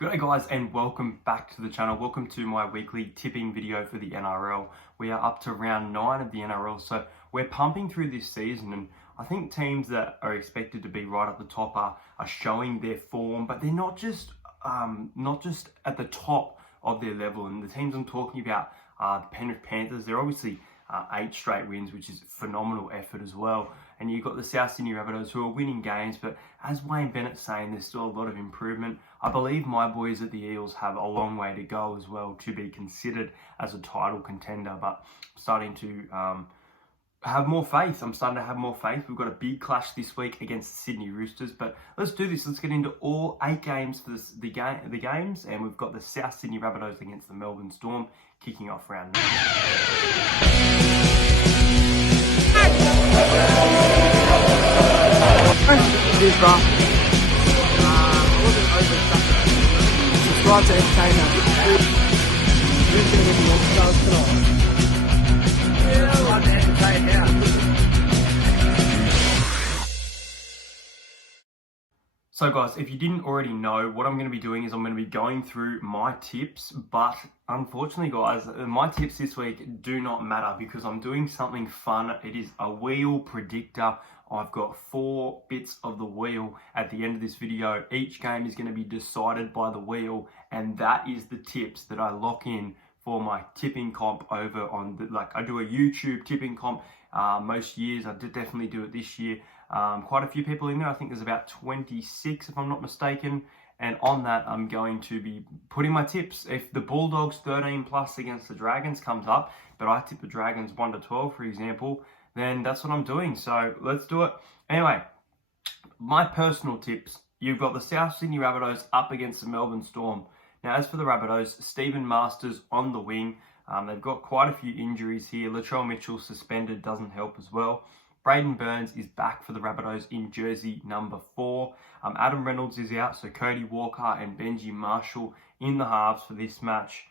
Good day guys, and welcome back to the channel. Welcome to my weekly tipping video for the NRL. We are up to round 9 of the NRL, so we're pumping through this season, and I think teams that are expected to be right at the top are showing their form, but they're not just at the top of their level. And the teams I'm talking about are the Penrith Panthers. They're obviously 8 straight wins, which is phenomenal effort as well. And you've got the South Sydney Rabbitohs who are winning games, but as Wayne Bennett's saying, there's still a lot of improvement. I believe my boys at the Eels have a long way to go as well to be considered as a title contender, but I'm starting to have more faith. I'm starting to have more faith. We've got a big clash this week against the Sydney Roosters, but let's do this. Let's get into all 8 games for the games, and we've got the South Sydney Rabbitohs against the Melbourne Storm kicking off round 9. Cheers, bro. Subscribe to Entertainer. Who's going to win the All-Stars tonight? Yeah, I want to entertain now. So guys, if you didn't already know, what I'm going to be doing is I'm going to be going through my tips, but unfortunately guys, my tips this week do not matter because I'm doing something fun. It is a wheel predictor. I've got 4 bits of the wheel at the end of this video. Each game is going to be decided by the wheel, and that is the tips that I lock in for my tipping comp over on I do a YouTube tipping comp most years. I did definitely do it this year. Quite a few people in there. I think there's about 26 if I'm not mistaken. And on that, I'm going to be putting my tips. If the Bulldogs 13 plus against the Dragons comes up, but I tip the Dragons 1-12, for example, then that's what I'm doing. So let's do it. Anyway, my personal tips. You've got the South Sydney Rabbitohs up against the Melbourne Storm. Now, as for the Rabbitohs, Stephen Masters on the wing. They've got quite a few injuries here. Latrell Mitchell suspended doesn't help as well. Braden Burns is back for the Rabbitohs in jersey number 4. Adam Reynolds is out, so Cody Walker and Benji Marshall in the halves for this match.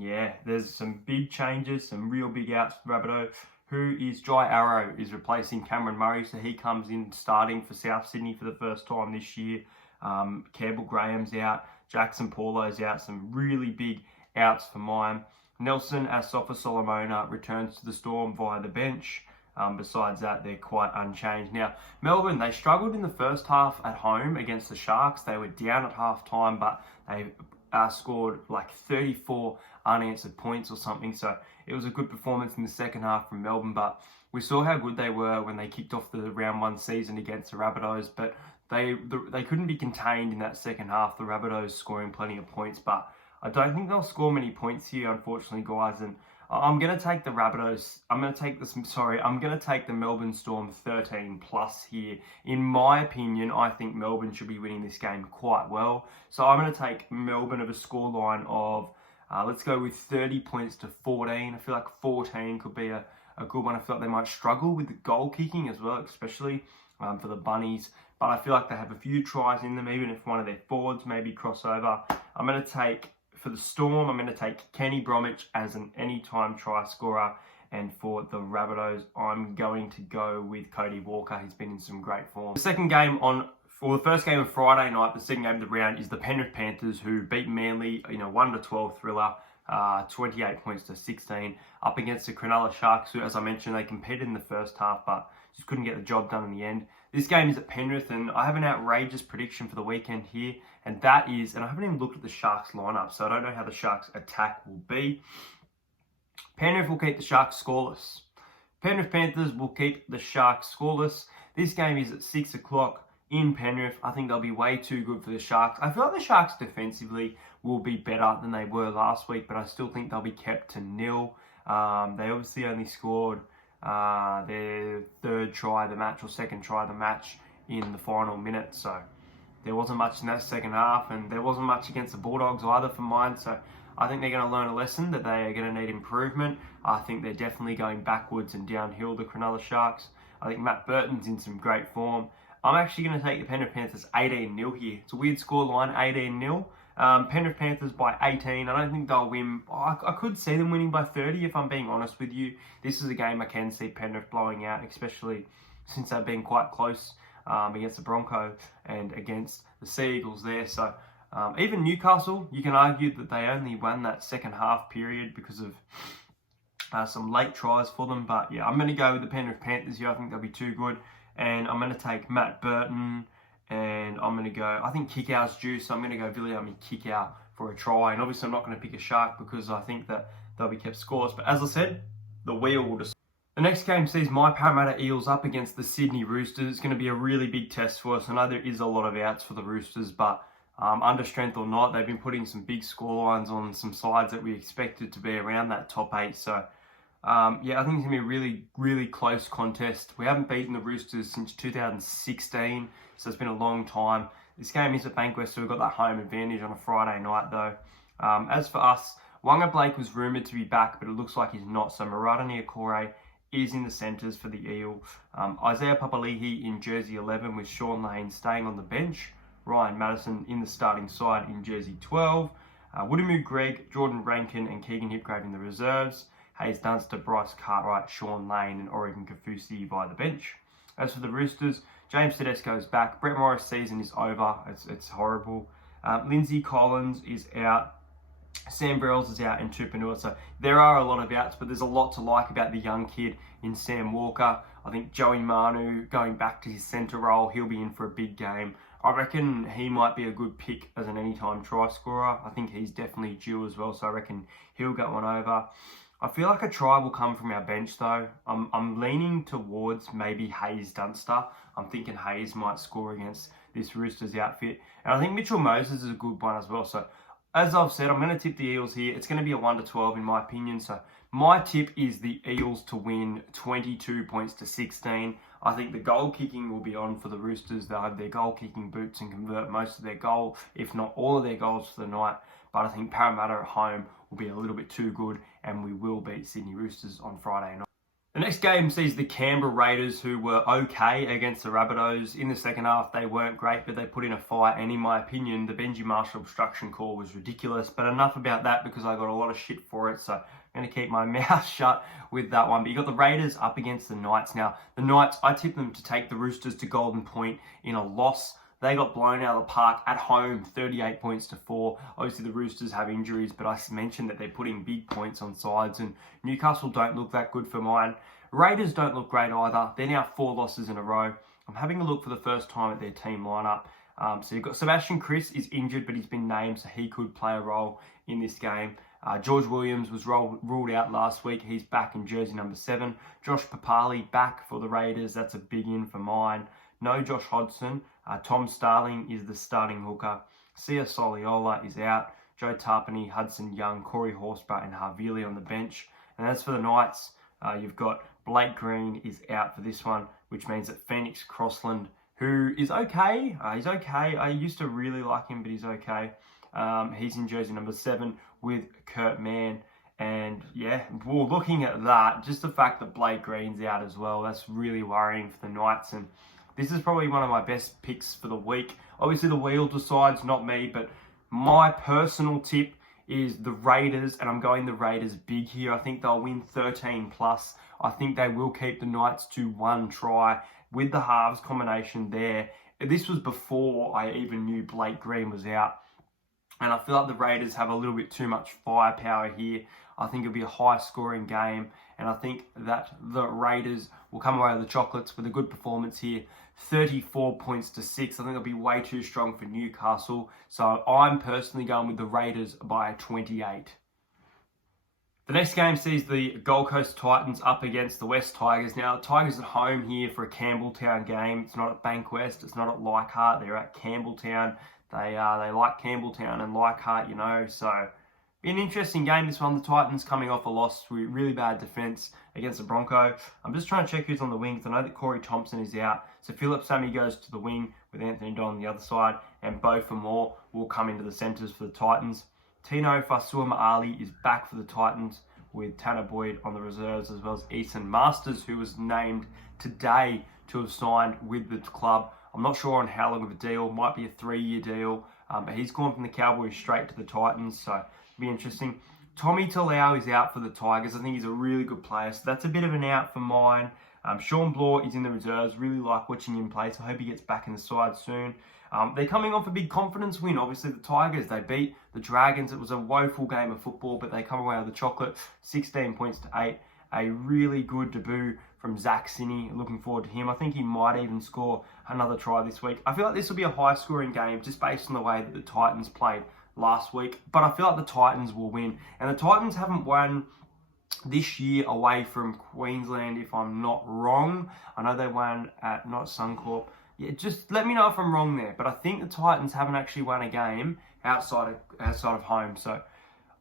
Yeah, there's some big changes, some real big outs for Rabbitohs. Who is Jai Arrow is replacing Cameron Murray, so he comes in starting for South Sydney for the first time this year. Campbell Graham's out, Jackson Paulo's out, some really big outs for mine. Nelson Asafa Solomona returns to the Storm via the bench. Besides that, they're quite unchanged. Now, Melbourne, they struggled in the first half at home against the Sharks. They were down at half time, but they scored like 34 unanswered points or something. So it was a good performance in the second half from Melbourne, but we saw how good they were when they kicked off the round 1 season against the Rabbitohs, but they couldn't be contained in that second half. The Rabbitohs scoring plenty of points, but I don't think they'll score many points here, unfortunately, guys. And I'm going to take the Rabbitohs. I'm going to take the Melbourne Storm 13 plus here. In my opinion, I think Melbourne should be winning this game quite well. So I'm going to take Melbourne of a scoreline of, let's go with 30 points to 14. I feel like 14 could be a good one. I feel like they might struggle with the goal kicking as well, especially for the Bunnies. But I feel like they have a few tries in them, even if one of their forwards maybe cross over. I'm going to take... For the Storm, I'm going to take Kenny Bromwich as an anytime try scorer. And for the Rabbitohs, I'm going to go with Cody Walker. He's been in some great form. The first game of Friday night, the second game of the round, is the Penrith Panthers, who beat Manly in a 1-12 thriller, 28 points to 16, up against the Cronulla Sharks, who, as I mentioned, they competed in the first half, but just couldn't get the job done in the end. This game is at Penrith, and I have an outrageous prediction for the weekend here, and that is, and I haven't even looked at the Sharks lineup, so I don't know how the Sharks attack will be. Penrith will keep the Sharks scoreless. Penrith Panthers will keep the Sharks scoreless. This game is at 6 o'clock in Penrith. I think they'll be way too good for the Sharks. I feel like the Sharks defensively will be better than they were last week, but I still think they'll be kept to 0. They obviously only scored their third try of the match or second try of the match in the final minute, so there wasn't much in that second half, and there wasn't much against the Bulldogs either for mine, so I think they're going to learn a lesson that they are going to need improvement. I think they're definitely going backwards and downhill, the Cronulla Sharks. I think Matt Burton's in some great form. I'm actually going to take the Penrith Panthers 18-0 here. It's a weird score line, 18-0. Penrith Panthers by 18. I don't think they'll win. I could see them winning by 30 if I'm being honest with you. This is a game I can see Penrith blowing out, especially since they've been quite close against the Broncos and against the Sea Eagles there. So even Newcastle, you can argue that they only won that second half period because of some late tries for them. But yeah, I'm going to go with the Penrith Panthers here. I think they'll be too good. And I'm going to take Matt Burton. And I'm going to go, I think Kickout's due. So I'm going to go Viliami Kickout for a try. And obviously I'm not going to pick a Shark because I think that they'll be kept scores. But as I said, the wheel will decide. The next game sees my Parramatta Eels up against the Sydney Roosters. It's going to be a really big test for us. I know there is a lot of outs for the Roosters, but under strength or not, they've been putting some big scorelines on some sides that we expected to be around that top 8. So, yeah, I think it's going to be a really, really close contest. We haven't beaten the Roosters since 2016, so it's been a long time. This game is at Bankwest, so we've got that home advantage on a Friday night, though. As for us, Wanga Blake was rumoured to be back, but it looks like he's not. So Murata Niokore is in the centres for the Eel. Isaiah Papali'i in jersey 11 with Sean Lane staying on the bench. Ryan Madison in the starting side in jersey 12. Woodamoo Greg, Jordan Rankin and Keegan Hipgrave in the reserves. Hayes Dunster, Bryce Cartwright, Sean Lane and Oregon Kaufusi by the bench. As for the Roosters, James Tedesco is back. Brett Morris' season is over. It's horrible. Lindsay Collins is out. Sam Burrells is out and Tupanua. So there are a lot of outs, but there's a lot to like about the young kid in Sam Walker. I think Joey Manu going back to his centre role, he'll be in for a big game. I reckon he might be a good pick as an anytime try scorer. I think he's definitely due as well, so I reckon he'll get one over. I feel like a try will come from our bench though. I'm leaning towards maybe Hayes Dunster. I'm thinking Hayes might score against this Roosters outfit. And I think Mitchell Moses is a good one as well. So as I've said, I'm going to tip the Eels here. It's going to be a 1-12 in my opinion. So my tip is the Eels to win 22 points to 16. I think the goal kicking will be on for the Roosters. They'll have their goal kicking boots and convert most of their goal, if not all of their goals for the night. But I think Parramatta at home will be a little bit too good and we will beat Sydney Roosters on Friday night. The next game sees the Canberra Raiders, who were okay against the Rabbitohs. In the second half, they weren't great, but they put in a fight. And in my opinion, the Benji Marshall obstruction call was ridiculous. But enough about that because I got a lot of shit for it. So I'm going to keep my mouth shut with that one. But you got the Raiders up against the Knights. Now, the Knights, I tipped them to take the Roosters to Golden Point in a loss. They got blown out of the park at home, 38 points to 4. Obviously, the Roosters have injuries, but I mentioned that they're putting big points on sides, and Newcastle don't look that good for mine. Raiders don't look great either. They're now 4 losses in a row. I'm having a look for the first time at their team lineup. So you've got Sebastian Chris is injured, but he's been named, so he could play a role in this game. George Williams was ruled out last week. He's back in jersey number 7. Josh Papali back for the Raiders. That's a big in for mine. No Josh Hodgson. Tom Starling is the starting hooker. Sia Soliola is out. Joe Tarpany, Hudson Young, Corey Horsburgh and Havili on the bench. And as for the Knights, you've got Blake Green is out for this one, which means that Phoenix Crossland, who is okay. He's okay. I used to really like him, but he's okay. He's in jersey number 7 with Kurt Mann. And yeah, well, looking at that, just the fact that Blake Green's out as well, that's really worrying for the Knights. And this is probably one of my best picks for the week. Obviously, the wheel decides, not me, but my personal tip is the Raiders, and I'm going the Raiders big here. I think they'll win 13 plus. I think they will keep the Knights to 1 try with the halves combination there. This was before I even knew Blake Green was out. And I feel like the Raiders have a little bit too much firepower here. I think it'll be a high-scoring game. And I think that the Raiders will come away with the chocolates with a good performance here. 34 points to 6. I think it'll be way too strong for Newcastle. So I'm personally going with the Raiders by 28. The next game sees the Gold Coast Titans up against the West Tigers. Now, the Tigers at home here for a Campbelltown game. It's not at Bankwest. It's not at Leichhardt. They're at Campbelltown. They like Campbelltown and Leichhardt, you know. So, be an interesting game, this one. The Titans coming off a loss with really bad defence against the Broncos. I'm just trying to check who's on the wings. I know that Corey Thompson is out. So, Philip Sammy goes to the wing with Anthony Don on the other side. And Beau Fermor will come into the centres for the Titans. Tino Fasuama-Ali is back for the Titans with Tanner Boyd on the reserves, as well as Eason Masters, who was named today to have signed with the club. I'm not sure on how long of a deal. Might be a 3-year deal. But he's gone from the Cowboys straight to the Titans, so it'll be interesting. Tommy Talau is out for the Tigers. I think he's a really good player, so that's a bit of an out for mine. Sean Bloor is in the reserves. Really like watching him play, so I hope he gets back in the side soon. They're coming off a big confidence win. Obviously, the Tigers, they beat the Dragons. It was a woeful game of football, but they come away with the chocolate, 16 points to 8. A really good debut from Zach Sinney. Looking forward to him. I think he might even score another try this week. I feel like this will be a high-scoring game just based on the way that the Titans played last week. But I feel like the Titans will win. And the Titans haven't won this year away from Queensland, if I'm not wrong. I know they won at not Suncorp. Yeah, just let me know if I'm wrong there. But I think the Titans haven't actually won a game outside of home. So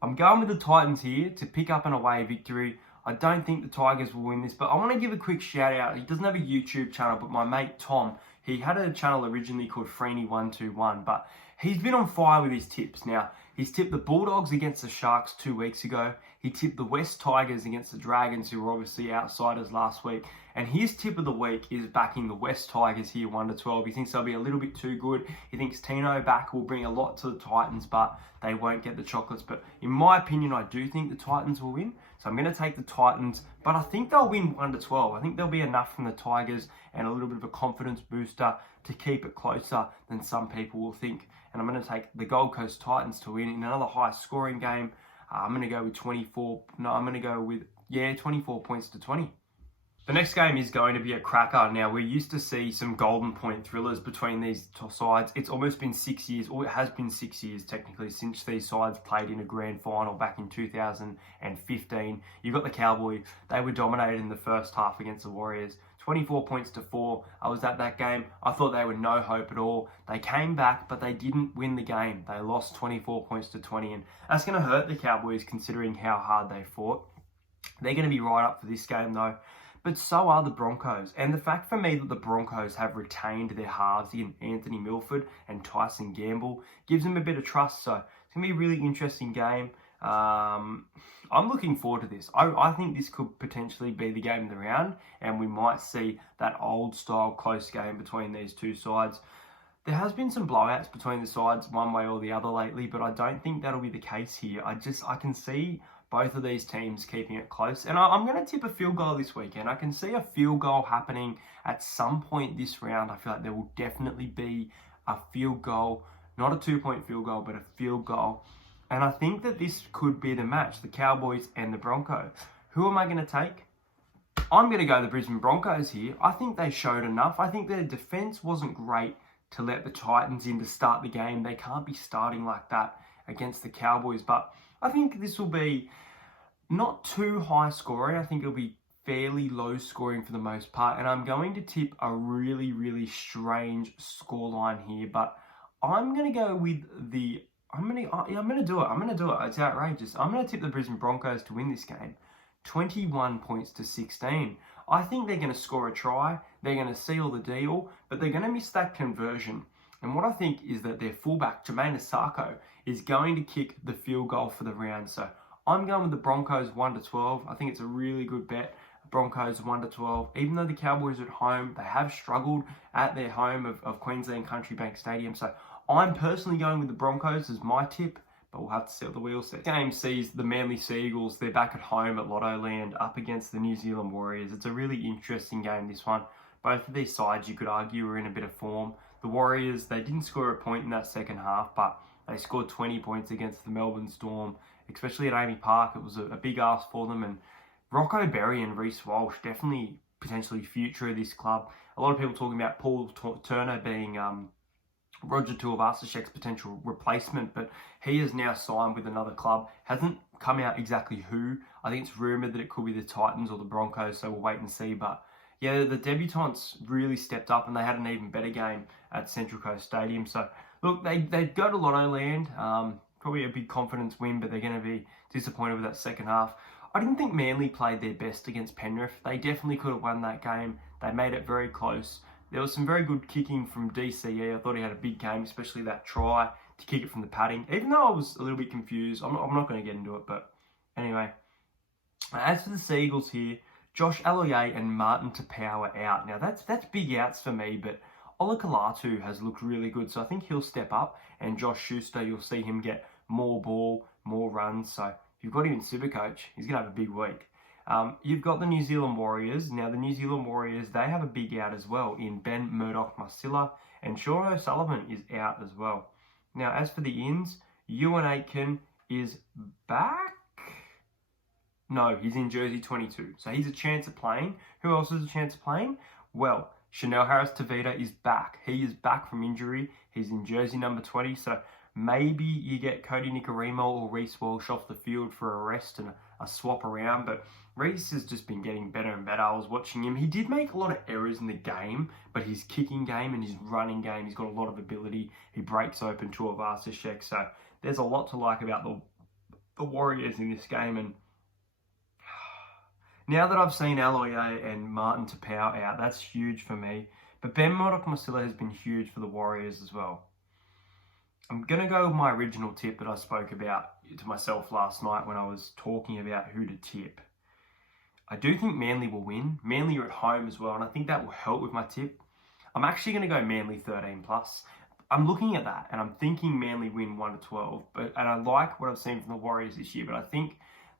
I'm going with the Titans here to pick up an away victory. I don't think the Tigers will win this, but I want to give a quick shout out. He doesn't have a YouTube channel, but my mate Tom, he had a channel originally called Freeney121, but he's been on fire with his tips. Now, he's tipped the Bulldogs against the Sharks 2 weeks ago. He tipped the West Tigers against the Dragons, who were obviously outsiders last week. And his tip of the week is backing the West Tigers here 1-12. He thinks they'll be a little bit too good. He thinks Tino back will bring a lot to the Titans, but they won't get the chocolates. But in my opinion, I do think the Titans will win. So I'm going to take the Titans, but I think they'll win 1-12. I think there'll be enough from the Tigers and a little bit of a confidence booster to keep it closer than some people will think. And I'm going to take the Gold Coast Titans to win in another high-scoring game. I'm going to go with 24 points to 20. The next game is going to be a cracker. Now, we used to see some golden point thrillers between these sides. It's almost been 6 years, or it has been 6 years technically, since these sides played in a grand final back in 2015. You've got the Cowboys. They were dominated in the first half against the Warriors. 24 points to 4. I was at that game. I thought they were no hope at all. They came back, but they didn't win the game. They lost 24 points to 20, and that's going to hurt the Cowboys considering how hard they fought. They're going to be right up for this game, though. But so are the Broncos. And the fact for me that the Broncos have retained their halves in Anthony Milford and Tyson Gamble gives them a bit of trust. So it's going to be a really interesting game. I'm looking forward to this. I think this could potentially be the game of the round, and we might see that old style close game between these two sides. There has been some blowouts between the sides one way or the other lately, but I don't think that'll be the case here. I can see both of these teams keeping it close. And I'm going to tip a field goal this weekend. I can see a field goal happening at some point this round. I feel like there will definitely be a field goal, not a 2-point field goal, but a field goal. And I think that this could be the match, the Cowboys and the Broncos. Who am I going to take? I'm going to go the Brisbane Broncos here. I think they showed enough. I think their defense wasn't great to let the Titans in to start the game. They can't be starting like that against the Cowboys. But I think this will be not too high scoring. I think it'll be fairly low scoring for the most part. And I'm going to tip a really, really strange scoreline here. But I'm going to go with the... I'm going to do it. It's outrageous. I'm going to tip the Brisbane Broncos to win this game. 21 points to 16. I think they're going to score a try. They're going to seal the deal. But they're going to miss that conversion. And what I think is that their fullback, Jermaine Asako, is going to kick the field goal for the round. So I'm going with the Broncos 1-12. I think it's a really good bet. Broncos 1-12. Even though the Cowboys are at home, they have struggled at their home of Queensland Country Bank Stadium. So I'm personally going with the Broncos as my tip, but we'll have to see what the wheel says. Game sees the Manly Sea Eagles. They're back at home at Lotto Land up against the New Zealand Warriors. It's a really interesting game, this one. Both of these sides, you could argue, are in a bit of form. The Warriors, they didn't score a point in that second half, but they scored 20 points against the Melbourne Storm, especially at Amy Park. It was a big ask for them, and Rocco Berry and Reece Walsh, definitely potentially future of this club. A lot of people talking about Paul Turner being Roger Tuivasa-Sheck's potential replacement, but he has now signed with another club. Hasn't come out exactly who. I think it's rumoured that it could be the Titans or the Broncos, so we'll wait and see. But yeah, the debutants really stepped up, and they had an even better game at Central Coast Stadium. So look, they go to Lotto Land. Probably a big confidence win, but they're going to be disappointed with that second half. I didn't think Manly played their best against Penrith. They definitely could have won that game. They made it very close. There was some very good kicking from DCE. I thought he had a big game, especially that try to kick it from the padding. Even though I was a little bit confused, I'm not going to get into it. But anyway, as for the Seagulls here, Josh Aloiai and Martin Tapau are out. Now that's big outs for me, but Ola Kalatu has looked really good, so I think he'll step up. And Josh Schuster, you'll see him get more ball, more runs. So if you've got him in Supercoach, he's going to have a big week. You've got the New Zealand Warriors. Now, the New Zealand Warriors, they have a big out as well in Ben Murdoch-Masila, and Sean O'Sullivan is out as well. Now, as for the ins, Ewan Aitken is back? No, he's in jersey 22, so he's a chance of playing. Who else is a chance of playing? Well, Chanel Harris-Tavita is back. He is back from injury. He's in jersey number 20, so maybe you get Cody Nicarimo or Reece Walsh off the field for a rest and a swap around, but Reece has just been getting better and better. I was watching him. He did make a lot of errors in the game, but his kicking game and his running game, he's got a lot of ability. He breaks open Tuivasa-Sheck, so there's a lot to like about the Warriors in this game. And now that I've seen Aloiai and Martin Tapau out, that's huge for me. But Ben Murdoch-Masila has been huge for the Warriors as well. I'm going to go with my original tip that I spoke about to myself last night when I was talking about who to tip. I do think Manly will win. Manly are at home as well, and I think that will help with my tip. I'm actually going to go Manly 13+. I'm looking at that, and I'm thinking Manly win 1-12. And I like what I've seen from the Warriors this year, but I think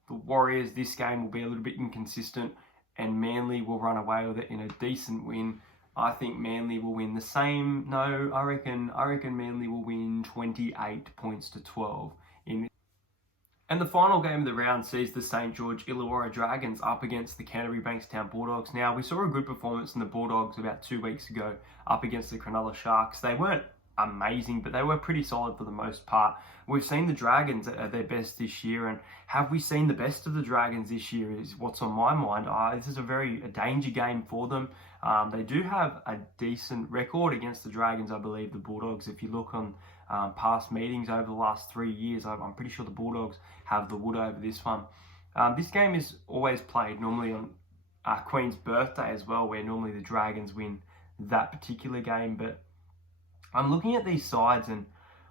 the Warriors this game will be a little bit inconsistent, and Manly will run away with it in a decent win. I think Manly will win the same. No, I reckon Manly will win 28-12 in. And the final game of the round sees the St. George Illawarra Dragons up against the Canterbury Bankstown Bulldogs. Now, we saw a good performance in the Bulldogs about 2 weeks ago up against the Cronulla Sharks. They weren't amazing, but they were pretty solid for the most part. We've seen the Dragons at their best this year, and have we seen the best of the Dragons this year is what's on my mind. This is a danger game for them. They do have a decent record against the Dragons, I believe, the Bulldogs. If you look on past meetings over the last 3 years, I'm pretty sure the Bulldogs have the wood over this one. This game is always played normally on Queen's birthday as well, where normally the Dragons win that particular game. But I'm looking at these sides, and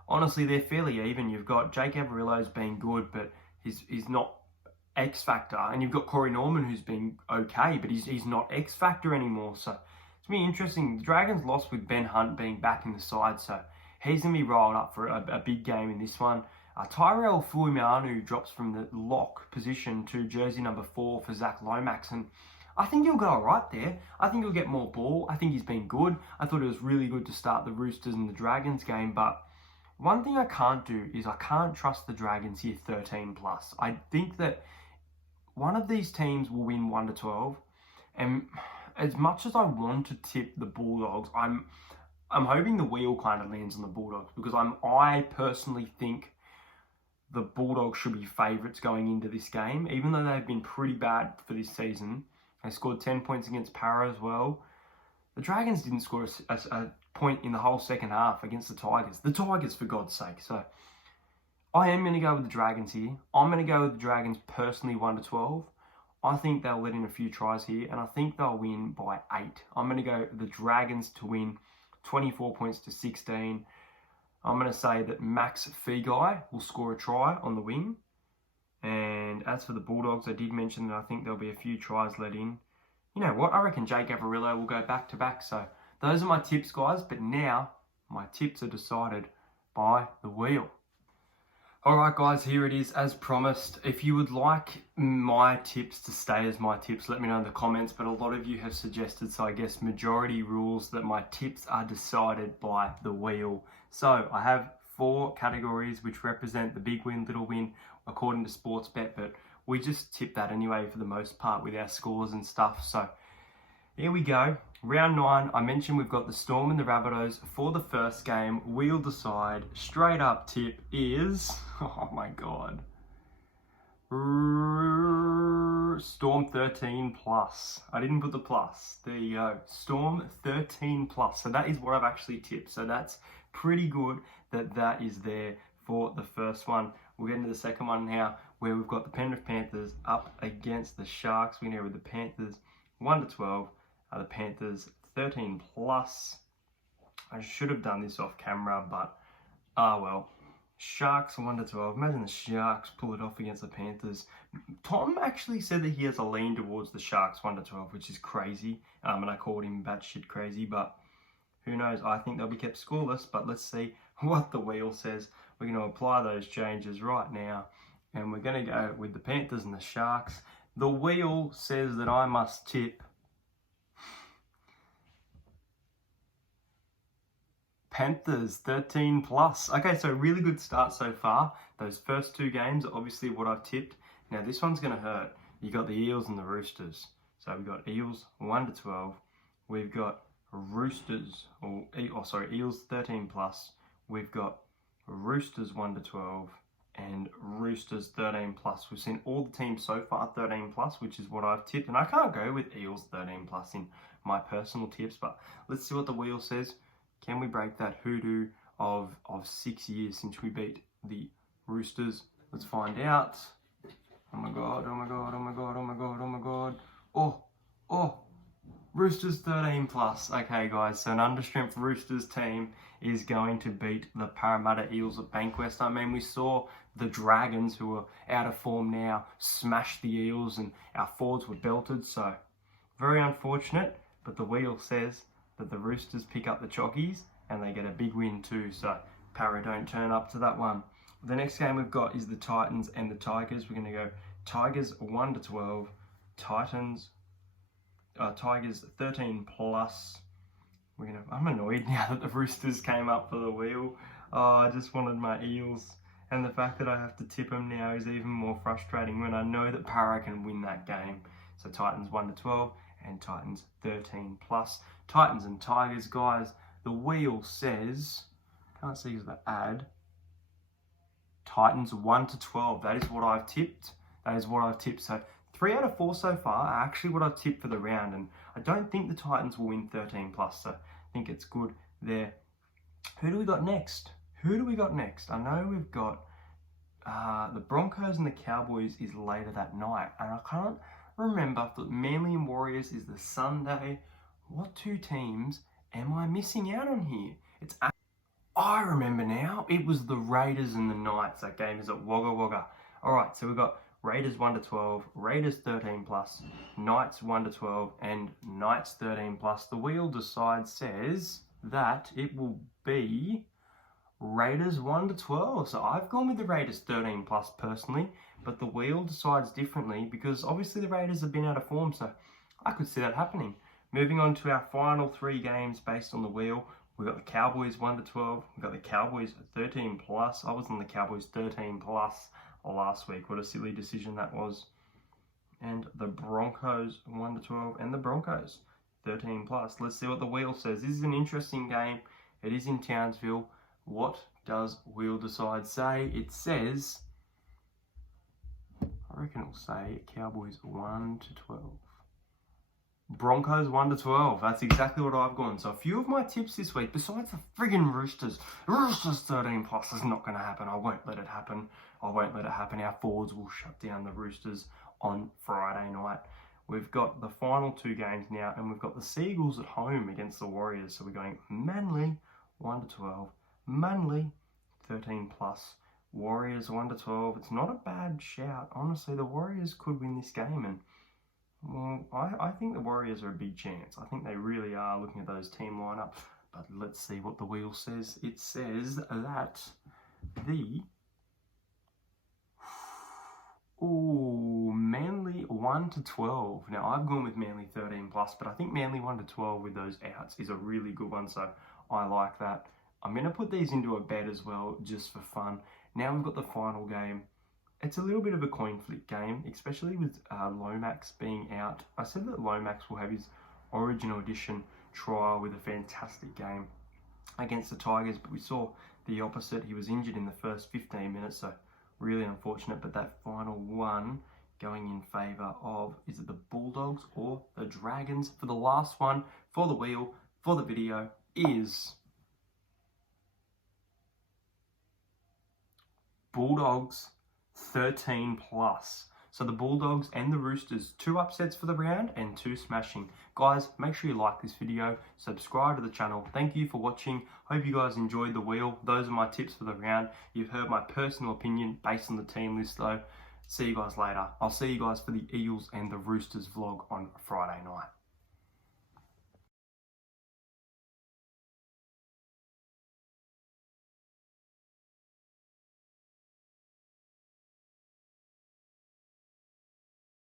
honestly, they're fairly even. You've got Jake Averillo's been good, but he's not X Factor. And you've got Corey Norman, who's been okay, but he's not X Factor anymore. So it's going to be interesting. The Dragons lost with Ben Hunt being back in the side, so he's going to be rolled up for a big game in this one. Tyrell Fuimeanu drops from the lock position to jersey number 4 for Zach Lomax, and I think he'll go all right there. I think he'll get more ball. I think he's been good. I thought it was really good to start the Roosters and the Dragons game, but one thing I can't do is I can't trust the Dragons here 13+. I think that one of these teams will win 1-12, and as much as I want to tip the Bulldogs, I'm hoping the wheel kind of lands on the Bulldogs, because I personally think the Bulldogs should be favourites going into this game, even though they've been pretty bad for this season. They scored 10 points against Para as well. The Dragons didn't score a point in the whole second half against the Tigers. The Tigers, for God's sake. So I am going to go with the Dragons here. I'm going to go with the Dragons personally 1-12. I think they'll let in a few tries here, and I think they'll win by 8. I'm going to go the Dragons to win 24-16. I'm going to say that Max Feagai will score a try on the wing. And as for the Bulldogs, I did mention that I think there'll be a few tries let in. You know what? I reckon Jake Averillo will go back-to-back. So those are my tips, guys. But now my tips are decided by the wheel. Alright guys, here it is as promised. If you would like my tips to stay as my tips, let me know in the comments, but a lot of you have suggested, so I guess majority rules, that my tips are decided by the wheel. So I have 4 categories which represent the big win, little win according to Sportsbet, but we just tip that anyway for the most part with our scores and stuff. So here we go. Round 9, I mentioned we've got the Storm and the Rabbitohs for the first game. We'll decide. Straight up tip is, oh my God, Storm 13+. I didn't put the plus. There you go. Storm 13+. So that is what I've actually tipped. So that's pretty good that is there for the first one. We'll get into the second one now, where we've got the Penrith Panthers up against the Sharks. We're going to go with the Panthers 1-12. The Panthers 13+. I should have done this off camera, but well. Sharks 1-12. Imagine the Sharks pull it off against the Panthers. Tom actually said that he has a lean towards the Sharks 1-12, which is crazy. And I called him batshit crazy, but who knows? I think they'll be kept scoreless, but let's see what the wheel says. We're going to apply those changes right now, and we're going to go with the Panthers and the Sharks. The wheel says that I must tip Panthers 13 plus. Okay, so really good start so far. Those first two games are obviously what I've tipped. Now this one's going to hurt. You got the Eels and the Roosters. So we've got Eels 1 to 12. We've got Roosters, Eels 13 plus. We've got Roosters 1 to 12 and Roosters 13 plus. We've seen all the teams so far 13 plus, which is what I've tipped. And I can't go with Eels 13 plus in my personal tips, but let's see what the wheel says. Can we break that hoodoo of 6 years since we beat the Roosters? Let's find out. Oh my god, oh my god, oh my god, oh my god, oh my god. Oh, Roosters 13 plus. Okay guys, so an understrength Roosters team is going to beat the Parramatta Eels at Bankwest. I mean, we saw the Dragons, who are out of form now, smash the Eels and our forwards were belted. So very unfortunate, but the wheel says that the Roosters pick up the Chockies and they get a big win too. So Parra don't turn up to that one. The next game we've got is the Titans and the Tigers. We're going to go Tigers 1 to 12, Tigers 13 plus. I'm annoyed now that the Roosters came up for the wheel. Oh, I just wanted my Eels. And the fact that I have to tip them now is even more frustrating when I know that Parra can win that game. So Titans 1 to 12 and Titans 13 plus. Titans and Tigers, guys. The wheel says, can't see the ad. Titans 1 to 12. That is what I've tipped. So 3 out of 4 so far are actually what I've tipped for the round. And I don't think the Titans will win 13 plus. So I think it's good there. Who do we got next? I know we've got the Broncos and the Cowboys is later that night. And I can't remember if the Manly and Warriors is the Sunday. What two teams am I missing out on here? I remember now. It was the Raiders and the Knights. That game is at Wagga Wagga. All right, so we've got Raiders 1 to 12, Raiders 13 plus, Knights 1 to 12, and Knights 13 plus. The wheel says that it will be Raiders 1 to 12. So I've gone with the Raiders 13 plus personally, but the wheel decides differently because obviously the Raiders have been out of form, so I could see that happening. Moving on to our final 3 games based on the wheel. We've got the Cowboys 1 to 12. We've got the Cowboys 13 plus. I was on the Cowboys 13 plus last week. What a silly decision that was. And the Broncos 1 to 12 and the Broncos 13 plus. Let's see what the wheel says. This is an interesting game. It is in Townsville. What does Wheel Decide say? It says, I reckon it'll say Cowboys 1 to 12. Broncos 1 to 12. That's exactly what I've gone. So a few of my tips this week, besides the friggin' Roosters 13 plus is not going to happen. I won't let it happen. Our forwards will shut down the Roosters on Friday night. We've got the final 2 games now, and we've got the Seagulls at home against the Warriors. So we're going Manly 1 to 12, Manly 13 plus, Warriors 1 to 12. It's not a bad shout. Honestly, the Warriors could win this game, and well, I think the Warriors are a big chance. I think they really are, looking at those team lineup. But let's see what the wheel says. It says that the Manly 1 to 12. Now I've gone with Manly 13 plus, but I think Manly 1 to 12 with those outs is a really good one. So I like that. I'm going to put these into a bet as well, just for fun. Now we've got the final game. It's a little bit of a coin flip game, especially with Lomax being out. I said that Lomax will have his Origin Edition trial with a fantastic game against the Tigers, but we saw the opposite. He was injured in the first 15 minutes, so really unfortunate. But that final one going in favour of, is it the Bulldogs or the Dragons? For the last one, for the wheel, for the video, is Bulldogs 13 plus. So the Bulldogs and the Roosters, 2 upsets for the round and 2 smashing. Guys, make sure you like this video, subscribe to the channel. Thank you for watching. Hope you guys enjoyed the wheel. Those are my tips for the round. You've heard my personal opinion based on the team list though. See you guys later. I'll see you guys for the Eels and the Roosters vlog on Friday night.